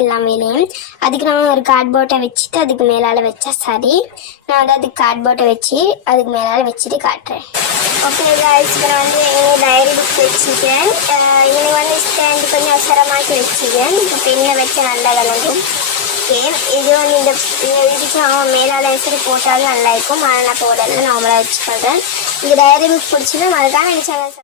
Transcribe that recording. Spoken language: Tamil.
எல்லா வேலையும். அதுக்கு நான் ஒரு கார்ட்போர்ட்டை வச்சுட்டு அதுக்கு மேலால் வச்சா சரி. நான் வந்து அதுக்கு கார்ட்போர்ட்டை வச்சு அதுக்கு மேலால் வச்சுட்டு காட்டுறேன். ஓகே காய்ஸ், இப்போ நான் வந்து எங்கள் டைரி புக் வச்சுக்கேன். இன்னைக்கு வந்து ஸ்டாண்டு கொஞ்சம் அவசரமாக்கி வச்சுக்கேன். இப்போ பெண்ணை வச்சு நல்லா விளங்கும். ஓகே, இது வந்து இந்த இதுக்கு அவன் மேலால் விசிறி போட்டாலும் நல்லா இருக்கும். ஆனால் நான் போடலை, நார்மலாக வச்சுக்கிறேன். இந்த டைரி புக் பிடிச்சின்னா மறக்காம எங்கள் சேனல்